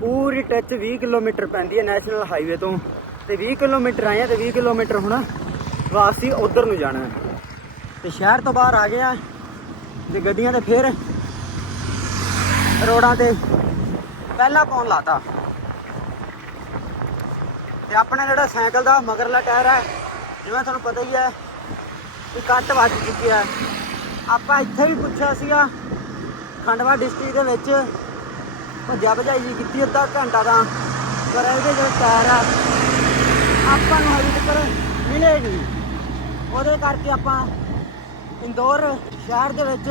ਪੂਰੀ ਟੱਚ 20 ਕਿਲੋਮੀਟਰ ਪੈਂਦੀ ਹੈ ਨੈਸ਼ਨਲ ਹਾਈਵੇ ਤੋਂ। ਤੇ 20 ਕਿਲੋਮੀਟਰ ਆਏ ਆ ਤੇ 20 ਕਿਲੋਮੀਟਰ ਹੁਣ ਵਾਸੀ ਉਧਰ ਨੂੰ ਜਾਣਾ ਹੈ। ਤੇ ਸ਼ਹਿਰ ਤੋਂ ਬਾਹਰ ਆ ਗਏ ਆ ਤੇ ਗੱਡੀਆਂ ਤੇ ਫਿਰ ਰੋਡਾਂ ਤੇ ਪਹਿਲਾ ਪੌਣ ਲਾਤਾ। ਤੇ ਆਪਣਾ ਜਿਹੜਾ ਸਾਈਕਲ ਦਾ ਮਗਰਲਾ ਟਾਇਰ ਹੈ, ਜਿਵੇਂ ਤੁਹਾਨੂੰ ਪਤਾ ਹੀ ਹੈ ਕਿ ਕੱਟ ਵੱਜ ਚੁੱਕੀ ਹੈ। ਆਪਾਂ ਇੱਥੇ ਵੀ ਪੁੱਛਿਆ ਸੀਗਾ ਖੰਡਵਾ ਡਿਸਟ੍ਰਿਕਟ ਦੇ ਵਿੱਚ ਭੱਜਿਆ ਭਜਾਈ ਜੀ ਕੀਤੀ ਅੱਧਾ ਘੰਟਾ ਦਾ ਪਰ ਇਹਦੇ ਜੋ ਟਾਇਰ ਆ, ਆਪਾਂ ਨੂੰ ਹਜੇ ਤੱਕ ਮਿਲੇ ਨਹੀਂ ਉਹਦੇ ਕਰਕੇ ਆਪਾਂ ਇੰਦੌਰ ਸ਼ਹਿਰ ਦੇ ਵਿੱਚ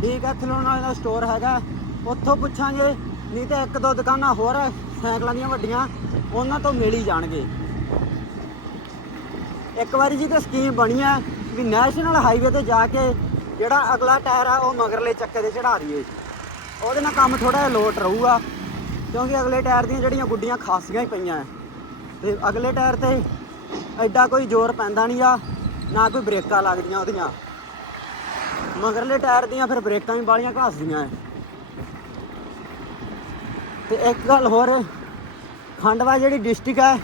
ਡੀਕੈਥਲੋਨ ਵਾਲੇ ਦਾ ਸਟੋਰ ਹੈਗਾ। ਉੱਥੋਂ ਪੁੱਛਾਂਗੇ, ਨਹੀਂ ਤਾਂ ਇੱਕ ਦੋ ਦੁਕਾਨਾਂ ਹੋਰ ਸਾਈਕਲਾਂ ਦੀਆਂ ਵੱਡੀਆਂ, ਉਹਨਾਂ ਤੋਂ ਮਿਲ ਹੀ ਜਾਣਗੇ। ਇੱਕ ਵਾਰੀ ਜੀ ਤੇ ਸਕੀਮ ਬਣੀ ਹੈ ਵੀ ਨੈਸ਼ਨਲ ਹਾਈਵੇ ਤੇ ਜਾ ਕੇ ਜਿਹੜਾ ਅਗਲਾ ਟਾਇਰ ਆ, ਉਹ ਮਗਰਲੇ ਚੱਕੇ ਤੇ ਚੜਾ ਦਈਏ ਉਹਦੇ ਨਾਲ ਕੰਮ ਥੋੜਾ ਜਿਹਾ ਲੋਟ ਰਹੂਗਾ, ਕਿਉਂਕਿ ਅਗਲੇ ਟਾਇਰ ਦੀਆਂ ਜਿਹੜੀਆਂ ਗੁੱਡੀਆਂ ਖਾਸੀਆਂ ਹੀ ਪਈਆਂ ਐ। ਤੇ ਅਗਲੇ ਟਾਇਰ ਤੇ ਐਡਾ ਕੋਈ ਜ਼ੋਰ ਪੈਂਦਾ ਨਹੀਂ ਆ, ਨਾ ਕੋਈ ਬ੍ਰੇਕਾਂ ਲੱਗਦੀਆਂ ਉਹਦੀਆਂ। ਮਗਰਲੇ ਟਾਇਰ ਦੀਆਂ ਫਿਰ ਬ੍ਰੇਕਾਂ ਵੀ ਬਾਲੀਆਂ ਘਾਸਦੀਆਂ ਐ। ਤੇ ਇੱਕ ਗੱਲ ਹੋਰ, ਖੰਡਵਾ ਜਿਹੜੀ ਡਿਸਟ੍ਰਿਕਟ ਹੈ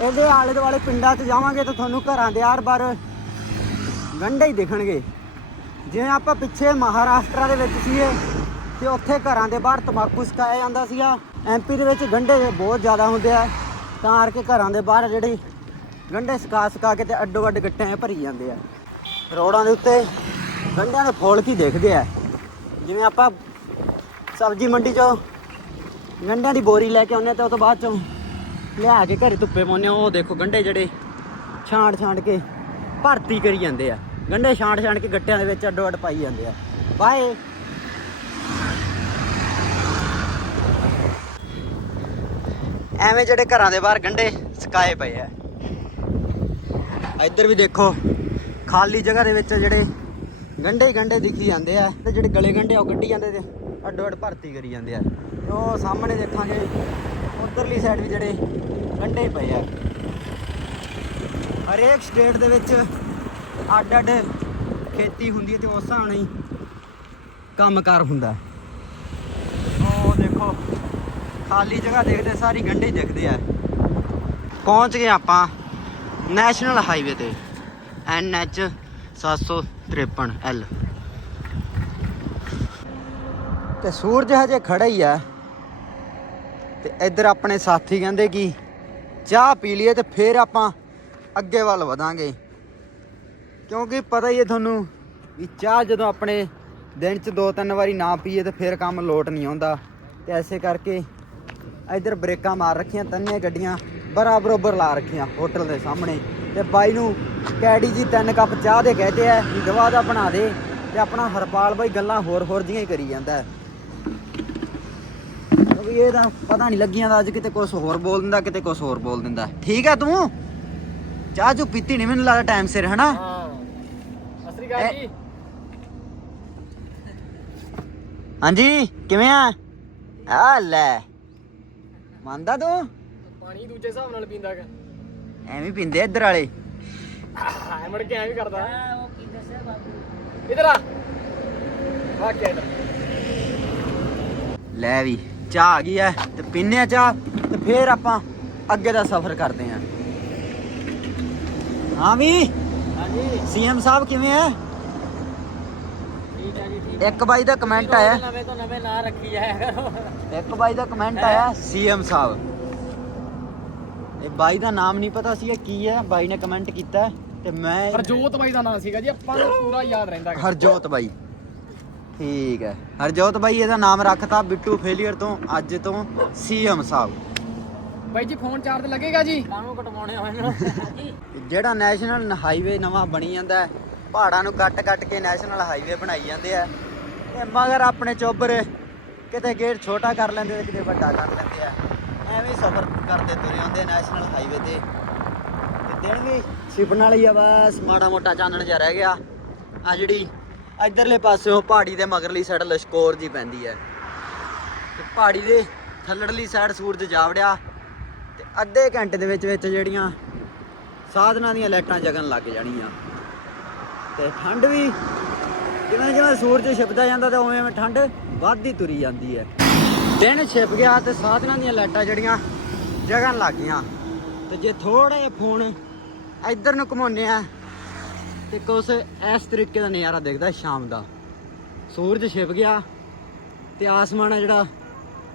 ਇਹਦੇ ਆਲੇ ਦੁਆਲੇ ਪਿੰਡਾਂ 'ਚ ਜਾਵਾਂਗੇ ਤਾਂ ਤੁਹਾਨੂੰ ਘਰਾਂ ਦੇ ਆਰ-ਬਾਰ ਗੰਢੇ ਹੀ ਦਿਖਣਗੇ। ਜਿਵੇਂ ਆਪਾਂ ਪਿੱਛੇ ਮਹਾਰਾਸ਼ਟਰ ਦੇ ਵਿੱਚ ਸੀਗੇ ਤੇ ਉੱਥੇ ਘਰਾਂ ਦੇ ਬਾਹਰ ਤਮਾਕੂ ਸਕਾਇਆ ਜਾਂਦਾ ਸੀਗਾ। ਐਮਪੀ ਦੇ ਵਿੱਚ ਗੰਢੇ ਬਹੁਤ ਜ਼ਿਆਦਾ ਹੁੰਦੇ ਆ। ਤਾਂ ਕਰਕੇ ਘਰਾਂ ਦੇ ਬਾਹਰ ਜਿਹੜੇ ਗੰਢੇ ਸਕਾ ਸਕਾ ਕੇ ਤੇ ਅੱਡੋ ਅੱਡ ਗੱਟਿਆਂ ਭਰੀ ਜਾਂਦੇ ਆ। ਰੋਡਾਂ ਦੇ ਉੱਤੇ ਗੰਢਿਆਂ ਦੇ ਫੁੱਲ ਕੀ ਦੇਖਦੇ ਆ। ਜਿਵੇਂ ਆਪਾਂ ਸਬਜ਼ੀ ਮੰਡੀ 'ਚੋਂ ਗੰਢਿਆਂ ਦੀ ਬੋਰੀ ਲੈ ਕੇ ਆਉਂਦੇ ਤੇ ਉਹ ਤੋਂ ਬਾਅਦ ਚੋਂ ਲਿਆ ਕੇ ਘਰੇ ਧੁੱਪੇ ਪਾਉਂਦੇ ਹਾਂ। ਉਹ ਦੇਖੋ ਗੰਢੇ ਜਿਹੜੇ ਛਾਂਟ ਛਾਂਟ ਕੇ ਭਰਤੀ ਕਰੀ ਜਾਂਦੇ ਆ। ਗੰਢੇ ਛਾਂਟ ਛਾਂਟ ਕੇ ਗੱਟਿਆਂ ਦੇ ਵਿੱਚ ਅੱਡੋ ਅੱਡ ਪਾਈ ਜਾਂਦੇ ਆ। ਬਾਏ। ਐਵੇਂ ਜਿਹੜੇ ਘਰਾਂ ਦੇ ਬਾਹਰ ਗੰਢੇ ਸਕਾਏ ਪਏ ਆ। ਇੱਧਰ ਵੀ ਦੇਖੋ, ਖਾਲੀ ਜਗ੍ਹਾ ਦੇ ਵਿੱਚ ਜਿਹੜੇ ਗੰਢੇ ਹੀ ਗੰਢੇ ਦਿਖੀ ਜਾਂਦੇ ਆ ਤੇ ਜਿਹੜੇ ਗਲੇ ਗੰਢੇ ਆ ਉਹ ਕੱਢੀ ਜਾਂਦੇ ਤੇ ਅੱਡੋ ਅੱਡ ਭਰਤੀ ਕਰੀ ਜਾਂਦੇ ਆ। ਤੇ ਉਹ ਸਾਹਮਣੇ ਦੇਖਾਂਗੇ, ਉਧਰਲੀ ਸਾਈਡ ਵੀ ਜਿਹੜੇ ਗੰਢੇ ਪਏ ਆ। ਹਰੇਕ ਸਟੇਟ ਦੇ ਵਿੱਚ ਅੱਡ ਅੱਡ ਖੇਤੀ ਹੁੰਦੀ ਹੈ ਤੇ ਉਸ ਹਿਸਾਬ ਨਾਲ ਹੀ ਕੰਮਕਾਰ ਹੁੰਦਾ ਉਹ ਦੇਖੋ, ਖਾਲੀ ਜਗ੍ਹਾ ਦੇਖਦੇ, ਸਾਰੀ ਗੰਢੇ ਹੀ ਦਿਖਦੇ ਆ। ਪਹੁੰਚ ਗਏ ਆਪਾਂ ਨੈਸ਼ਨਲ ਹਾਈਵੇ ਤੇ NH 753 L ਤੇ ਸੂਰਜ ਹਜੇ ਖੜਾ ਹੀ ਆ। ਤੇ ਇੱਧਰ ਆਪਣੇ ਸਾਥੀ ਕਹਿੰਦੇ ਕਿ ਚਾਹ ਪੀ ਲਈਏ ਤੇ ਫਿਰ ਆਪਾਂ ਅੱਗੇ ਵੱਲ ਵਧਾਂਗੇ। ਕਿਉਂਕਿ ਪਤਾ ਹੀ ਹੈ ਤੁਹਾਨੂੰ ਵੀ ਚਾਹ ਜਦੋਂ ਆਪਣੇ ਦਿਨ 'ਚ ਦੋ ਤਿੰਨ ਵਾਰੀ ਨਾ ਪੀਏ ਤੇ ਫਿਰ ਕੰਮ ਲੋਟ ਨਹੀਂ ਆਉਂਦਾ। ਤੇ ਐਸੇ ਕਰਕੇ ਇੱਧਰ ਬ੍ਰੇਕਾਂ ਮਾਰ ਰੱਖੀਆਂ, ਤੰਨੇ ਗੱਡੀਆਂ ਬਰਾਬਰ ਲਾ ਰੱਖੀਆਂ ਹੋਟਲ ਦੇ ਸਾਹਮਣੇ। ਤੇ ਬਾਈ ਨੂੰ ਕੈਡੀ ਜੀ ਤਿੰਨ ਕੱਪ ਚਾਹ ਦੇ ਕਹਤੇ ਆ ਵੀ ਦਵਾ ਦਾ ਬਣਾ ਦੇ ਤੇ ਆਪਣਾ ਹਰਪਾਲ ਬਾਈ ਗੱਲਾਂ ਹੋਰ ਹੋਰ ਜੀਆਂ ਹੀ ਕਰੀ ਜਾਂਦਾ ਵੀ ਇਹ ਤਾਂ ਪਤਾ ਨਹੀਂ ਲੱਗੀਆਂ ਦਾ ਅੱਜ ਕਿਤੇ ਕੁਝ ਹੋਰ ਬੋਲ ਦਿੰਦਾ, ਕਿਤੇ ਕੁਝ ਹੋਰ ਬੋਲ ਦਿੰਦਾ। ਠੀਕ ਆ ਤੂੰ? ਚਾਹ ਚੂ ਪੀਤੀ ਨਹੀਂ ਮੈਨੂੰ ਲੱਗਦਾ ਟਾਈਮ ਸਿਰ, ਹਨਾ? ਹਾਂਜੀ ਕਿਵੇਂ ਆ? ਆ ਲੈ। ਮੰਨਦਾ ਤੂੰ? ਪਾਣੀ ਦੂਜੇ ਹਿਸਾਬ ਨਾਲ ਪੀਂਦਾ ਹੈਗਾ। ਐਵੇਂ ਪੀਂਦੇ ਇੱਧਰ ਵਾਲੇ। ਐ ਮੜ ਕੇ ਐਵੇਂ ਕਰਦਾ। ਇਧਰ ਆ। ਆ ਕੇ ਲੈ ਵੀ ਚਾਹ ਆ ਗਈ ਐ ਤੇ ਪੀਨੇ ਆ ਚਾਹ ਤੇ ਫੇਰ ਆਪਾਂ ਅੱਗੇ ਦਾ ਸਫ਼ਰ ਕਰਦੇ ਆਂ। ਹਾਂ ਵੀ। ਹਾਂਜੀ ਸੀਐਮ ਸਾਹਿਬ ਕਿਵੇਂ ਠੀਕ ਜੀ ਠੀਕ ਇੱਕ ਬਾਈ ਦਾ ਕਮੈਂਟ ਆਇਆ। ਨਵੇਂ ਤੋਂ ਨਵੇਂ ਨਾਂ ਰੱਖੀ ਜਾਇਆ ਕਰੋ। ਇੱਕ ਬਾਈ ਦਾ ਕਮੈਂਟ ਆਇਆ ਸੀਐਮ ਸਾਹਿਬ। ਇਹ ਬਾਈ ਦਾ ਨਾਮ ਨਹੀਂ ਪਤਾ ਸੀ ਕੀ ਹੈ ਬਾਈ ਨੇ ਕਮੈਂਟ ਕੀਤਾ ਤੇ ਮੈਂ ਹਰਜੋਤ ਬਾਈ ਦਾ ਨਾਂ ਸੀਗਾ ਜੀ ਆਪਾਂ ਨੂੰ ਪੂਰਾ ਯਾਦ ਰਹਿੰਦਾ। ਹਰਜੋਤ ਬਾਈ। ਠੀਕ ਹੈ ਹਰਜੋਤ ਬਾਈ ਇਹਦਾ ਨਾਮ ਰੱਖਤਾ ਬਿੱਟੂ ਫੇਲੀਅਰ ਤੋਂ ਅੱਜ ਤੋਂ ਸੀਐਮ ਸਾਹਿਬ। ਬਾਈ ਜੀ ਫੋਨ ਚਾਰਜ ਲੱਗੇਗਾ ਜੀ? ਕਾਹਨੂੰ ਕਟਵਾਉਣੇ ਹੋਏ ਨੇ ਜਿਹੜਾ ਨੈਸ਼ਨਲ ਹਾਈਵੇ ਨਵਾਂ ਬਣੀ ਜਾਂਦਾ ਹੈ, ਪਹਾੜਾਂ ਨੂੰ ਕੱਟ ਕੱਟ ਕੇ ਨੈਸ਼ਨਲ ਹਾਈਵੇ ਬਣਾਈ ਜਾਂਦੇ ਆ। ਤੇ ਮਗਰ ਆਪਣੇ ਚੋਬਰ ਕਿਤੇ ਗੇਟ ਛੋਟਾ ਕਰ ਲੈਂਦੇ ਤੇ ਕਿਤੇ ਵੱਡਾ ਕਰ ਲੈਂਦੇ ਆ। ਐਵੇਂ ਸਫ਼ਰ ਕਰਦੇ ਤੁਰੇ ਆਉਂਦੇ ਨੈਸ਼ਨਲ ਹਾਈਵੇ ਤੇ। ਤੇ ਦਿਨ ਵੀ ਛਿਪਣ ਵਾਲੀ ਆ ਬਸ ਮਾੜਾ ਮੋਟਾ ਚਾਨਣ ਜਿਹਾ ਰਹਿ ਗਿਆ। ਆ ਜਿਹੜੀ ਇਧਰਲੇ ਪਾਸਿਓਂ ਪਹਾੜੀ ਦੇ ਮਗਰਲੀ ਸਾਈਡ ਲਸ਼ਕੋਰ ਜੀ ਪੈਂਦੀ ਹੈ। ਤੇ ਪਹਾੜੀ ਦੇ ਥੱਲੜਲੀ ਸਾਈਡ ਸੂਰਜ ਜਾਵੜਿਆ। ਅੱਧੇ ਘੰਟੇ ਦੇ ਵਿੱਚ ਵਿੱਚ ਜਿਹੜੀਆਂ ਸਾਧਨਾਂ ਦੀਆਂ ਲਾਈਟਾਂ ਜਗਣ ਲੱਗ ਜਾਣੀਆਂ। ਤੇ ਠੰਡ ਵੀ ਜਿਵੇਂ ਜਿਵੇਂ ਸੂਰਜ ਛਿਪਦਾ ਜਾਂਦਾ ਤੇ ਉਵੇਂ ਉਵੇਂ ਠੰਡ ਵੱਧਦੀ ਤੁਰੀ ਜਾਂਦੀ ਹੈ। ਦਿਨ ਛਿਪ ਗਿਆ ਤੇ ਸਾਧਨਾਂ ਦੀਆਂ ਲਾਈਟਾਂ ਜਿਹੜੀਆਂ ਜਗਣ ਲੱਗ ਗਈਆਂ। ਤੇ ਜੇ ਥੋੜਾ ਜਿਹਾ ਫੋਨ ਇੱਧਰ ਨੂੰ ਘੁਮਾਉਂਦੇ ਆ ਤੇ ਕੁਛ ਇਸ ਤਰੀਕੇ ਦਾ ਨਜ਼ਾਰਾ ਦਿਖਦਾ ਸ਼ਾਮ ਦਾ। ਸੂਰਜ ਛਿਪ ਗਿਆ ਤੇ ਆਸਮਾਨ ਆ ਜਿਹੜਾ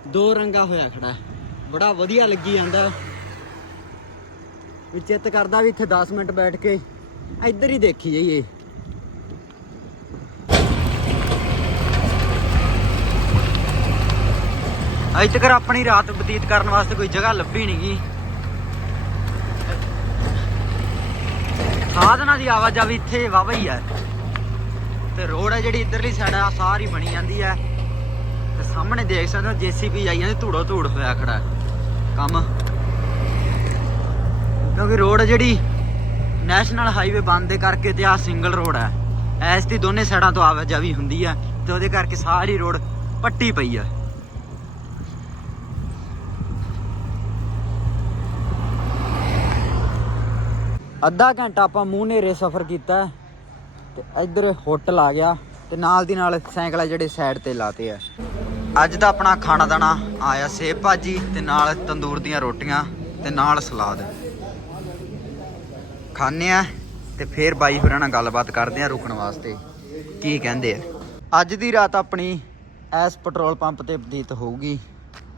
ਦੋ ਰੰਗਾ ਹੋਇਆ ਖੜਾ। ਹੈ। ਬੜਾ ਵਧੀਆ ਲੱਗੀ ਜਾਂਦਾ। ਵੀ ਚਿੱਤ ਕਰਦਾ ਵੀ ਇੱਥੇ 10 ਮਿੰਟ ਬੈਠ ਕੇ ਇੱਧਰ ਹੀ ਦੇਖੀ ਜਾਈਏ। ਅਜੇ ਤੱਕ ਆਪਣੀ ਰਾਤ ਬਤੀਤ ਕਰਨ ਵਾਸਤੇ ਕੋਈ ਜਗ੍ਹਾ ਲੱਭੀ ਨਹੀਂ ਗਈ ਸਾਧਨਾਂ ਦੀ ਆਵਾਜਾਈ ਇੱਥੇ ਵਾਵਾ ਹੀ ਹੈ ਤੇ ਰੋਡ ਹੈ ਜਿਹੜੀ ਇੱਧਰਲੀ ਸਾਈਡ ਆ ਸਾਰੀ ਬਣੀ ਜਾਂਦੀ ਹੈ ਤੇ ਸਾਹਮਣੇ ਦੇਖ ਸਕਦੇ ਹੋ ਜੀਸੀਪੀ ਆਈ ਜਾਂਦੀ ਧੂੜੋ ਧੂੜ ਹੋਇਆ ਖੜਾ। ਹੈ ਕੰਮ। ਕਿਉਂਕਿ ਰੋਡ ਜਿਹੜੀ ਨੈਸ਼ਨਲ ਹਾਈਵੇ ਬੰਦ ਦੇ ਕਰਕੇ ਤੇ ਆ ਸਿੰਗਲ ਰੋਡ ਹੈ ਐਸ ਦੀ ਦੋਨੇ ਸਾਈਡਾਂ ਤੋਂ ਆਵਾਜਾਈ ਹੁੰਦੀ ਹੈ ਤੇ ਉਹਦੇ ਕਰਕੇ ਸਾਰੀ ਰੋਡ ਪੱਟੀ ਪਈ ਹੈ ਅੱਧਾ ਘੰਟਾ ਆਪਾਂ ਮੂੰਹ ਨੇਰੇ ਸਫ਼ਰ ਕੀਤਾ ਹੈ ਤੇ ਇੱਧਰ ਹੋਟਲ ਆ ਗਿਆ ਤੇ ਨਾਲ ਦੀ ਨਾਲ ਸਾਈਕਲ ਆ ਜਿਹੜੇ ਸਾਈਡ ਤੇ ਲਾਤੇ ਆ। ਅੱਜ ਦਾ ਆਪਣਾ ਖਾਣਾ ਦਾਣਾ ਆਇਆ ਸੇਬ ਭਾਜੀ ਤੇ ਨਾਲ ਤੰਦੂਰ ਦੀਆਂ ਰੋਟੀਆਂ ਤੇ ਨਾਲ ਸਲਾਦ। ਖਾਣੇ ਆ ਤੇ ਫੇਰ ਬਾਈ ਹੋਰਾਂ ਨਾਲ ਗੱਲਬਾਤ ਕਰਦੇ ਆ ਰੁਕਣ ਵਾਸਤੇ। ਕੀ ਕਹਿੰਦੇ ਆ? ਅੱਜ ਦੀ ਰਾਤ ਆਪਣੀ ਐਸ ਪੈਟਰੋਲ ਪੰਪ ਤੇ ਬਤੀਤ ਹੋਊਗੀ।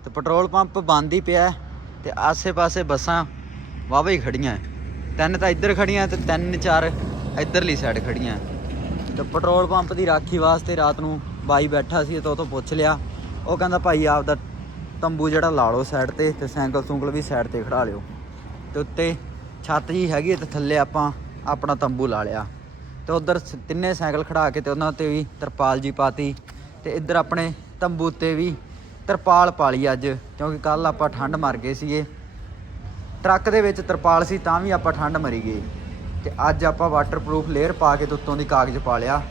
ਤੇ ਪੈਟਰੋਲ ਪੰਪ ਬੰਦ ਹੀ ਪਿਆ ਹੈ ਤੇ ਆਸੇ-ਪਾਸੇ ਬੱਸਾਂ ਵਾਵਾ ਹੀ ਖੜੀਆਂ ਤਿੰਨ ਤਾਂ ਇੱਧਰ ਖੜੀਆਂ ਤੇ ਤਿੰਨ ਚਾਰ ਇੱਧਰਲੀ ਸਾਈਡ ਖੜੀਆਂ ਤੇ ਪੈਟਰੋਲ ਪੰਪ ਦੀ ਰਾਖੀ ਵਾਸਤੇ ਰਾਤ ਨੂੰ ਬਾਈ ਬੈਠਾ ਸੀ ਤੇ ਉਹ ਤੋਂ ਪੁੱਛ ਲਿਆ ਉਹ ਕਹਿੰਦਾ ਭਾਈ ਆਪਦਾ ਤੰਬੂ ਜਿਹੜਾ ਲਾ ਲਓ ਸਾਈਡ ਤੇ ਤੇ ਸਾਈਕਲ ਸੁੰਕਲ ਵੀ ਸਾਈਡ ਤੇ ਖੜਾ ਲਿਓ। ਤੇ ਉੱਤੇ ਛੱਤ ਜੀ ਹੈਗੀ ਹੈ ਤੇ ਥੱਲੇ ਆਪਾਂ ਆਪਣਾ ਤੰਬੂ ਲਾ ਲਿਆ। ਤੇ ਉਧਰ ਤਿੰਨੇ ਸਾਈਕਲ ਖੜਾ ਕੇ ਤੇ ਉਹਨਾਂ ਤੇ ਵੀ ਤਰਪਾਲ ਜੀ ਪਾਤੀ। ਤੇ ਇੱਧਰ ਆਪਣੇ ਤੰਬੂ ਤੇ ਵੀ ਤਰਪਾਲ ਪਾ ਲਈ ਅੱਜ, ਕਿਉਂਕਿ ਕੱਲ ਆਪਾਂ ਠੰਡ ਮਰ ਗਏ ਸੀਗੇ। ਟਰੱਕ ਦੇ ਵਿੱਚ ਤਰਪਾਲ ਸੀ ਤਾਂ ਵੀ ਆਪਾਂ ਠੰਡ ਮਰੀ ਗਏ। ਤੇ ਅੱਜ ਆਪਾਂ ਵਾਟਰਪ੍ਰੂਫ ਲੇਅਰ ਪਾ ਕੇ ਤੇ ਉੱਤੋਂ ਦੀ ਕਾਗਜ਼ ਪਾ ਲਿਆ।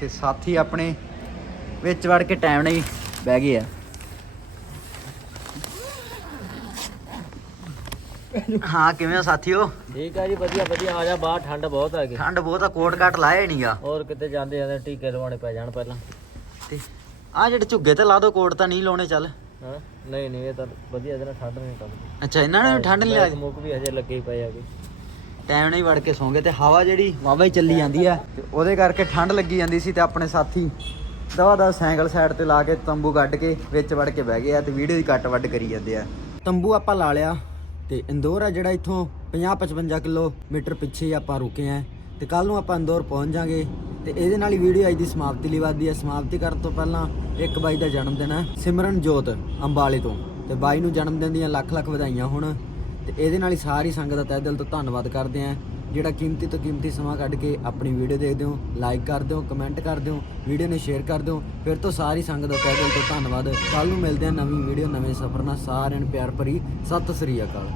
ਤੇ ਸਾਥੀ ਆਪਣੇ ਵਿੱਚ ਵੜ ਕੇ ਟਾਈਮ ਨਹੀਂ ਬਹਿ ਗਏ ਆ। ਹਾਂ ਕਿਵੇਂ ਹੋ ਸਾਥੀਓ? ਠੀਕ ਹੈ ਜੀ ਵਧੀਆ ਵਧੀਆ। ਆ ਜਾ ਬਾਹਰ ਠੰਡ ਬਹੁਤ ਹੈਗੀ ਠੰਡ ਬਹੁਤ ਆ ਕੋਟ ਕਾਟ ਲਾਇਆ ਨਹੀਂਗਾ। ਹੋਰ ਕਿਤੇ ਜਾਂਦੇ ਜਾਂਦੇ ਟੀਕੇ ਲਵਾਉਣੇ ਪੈ ਜਾਣ ਪਹਿਲਾਂ। ਤੇ ਆ ਜਿਹੜੇ ਝੁੱਗੇ ਤੇ ਲਾ ਦੋ ਕੋਟ ਤਾਂ ਨਹੀਂ ਲਾਉਣੇ ਚੱਲ। ਹਾਂ ਨਹੀਂ ਨਹੀਂ ਇਹ ਤਾਂ ਵਧੀਆ ਨਾਲ ਠੰਡ ਨਹੀਂ ਕਰਦੀ ਅੱਛਾ ਇਹਨਾਂ ਨੇ ਠੰਡ ਨਹੀਂ ਲੱਗੀ ਮੁੱਕ ਵੀ ਹਜੇ ਲੱਗੇ ਹੀ ਪਏ ਹੈਗੇ ਟਾਈਮ ਨਹੀਂ ਵੜ ਕੇ ਸੌਂਗੇ ਤੇ ਹਵਾ ਜਿਹੜੀ ਵਾਵਾ ਹੀ ਚੱਲੀ ਜਾਂਦੀ ਆ ਤੇ ਉਹਦੇ ਕਰਕੇ ਠੰਡ ਲੱਗੀ ਜਾਂਦੀ ਸੀ ਤੇ ਆਪਣੇ ਸਾਥੀ ਦਵਾ ਦਾ ਸਾਈਕਲ ਸਾਈਡ ਤੇ ਲਾ ਕੇ ਤੰਬੂ ਕੱਢ ਕੇ ਵਿੱਚ ਵੜ ਕੇ ਬਹਿ ਗਏ ਆ ਤੇ ਵੀਡੀਓ ਦੀ ਕੱਟ ਵੱਡ ਕਰੀ ਜਾਂਦੇ ਆ। ਤੰਬੂ ਆਪਾਂ ਲਾ ਲਿਆ ਤੇ ਇੰਦੌਰ ਆ ਜਿਹੜਾ ਇੱਥੋਂ 50-55 ਕਿਲੋਮੀਟਰ ਪਿੱਛੇ ਹੀ ਆਪਾਂ ਰੁਕੇ ਆ ਤੇ ਕੱਲ ਨੂੰ ਆਪਾਂ ਇੰਦੌਰ ਪਹੁੰਚ ਜਾਾਂਗੇ ਤੇ ਇਹਦੇ ਨਾਲ ਹੀ ਵੀਡੀਓ ਅੱਜ ਦੀ ਸਮਾਪਤੀ ਲਈ ਵੱਧਦੀ ਹੈ ਸਮਾਪਤੀ ਕਰਨ ਤੋਂ ਪਹਿਲਾਂ ਇੱਕ ਬਾਈ ਦਾ ਜਨਮ ਦਿਨ ਹੈ ਸਿਮਰਨ ਜੋਤ ਅੰਬਾਲੇ ਤੋਂ ਤੇ ਬਾਈ ਨੂੰ ਜਨਮ ਦਿਨ ਦੀਆਂ ਲੱਖ ਲੱਖ ਵਧਾਈਆਂ ਹੋਣ ਤੇ ਇਹਦੇ ਨਾਲ ਹੀ ਸਾਰੀ ਸੰਗਤ ਦਾ ਤਹਿ ਦਿਲ ਤੋਂ ਧੰਨਵਾਦ ਕਰਦੇ ਆਂ। ਜਿਹੜਾ ਕੀਮਤੀ ਤੋਂ ਕੀਮਤੀ ਸਮਾਂ ਕੱਢ ਕੇ ਆਪਣੀ ਵੀਡੀਓ ਦੇਖਦੇ ਹੋ ਲਾਈਕ ਕਰ ਦਿਓ ਕਮੈਂਟ ਕਰ ਦਿਓ ਵੀਡੀਓ ਨੂੰ ਸ਼ੇਅਰ ਕਰ ਦਿਓ ਫਿਰ ਤੋਂ ਸਾਰੀ ਸੰਗਤ ਦਾ ਤਹਿ ਦਿਲ ਤੋਂ ਧੰਨਵਾਦ। ਕੱਲ ਨੂੰ ਮਿਲਦੇ ਹਾਂ ਨਵੀਂ ਵੀਡੀਓ ਨਵੇਂ ਸਫ਼ਰ ਨਾਲ। ਸਾਰਿਆਂ ਨੂੰ ਪਿਆਰ ਭਰੀ। ਸਤਿ ਸ੍ਰੀ ਅਕਾਲ।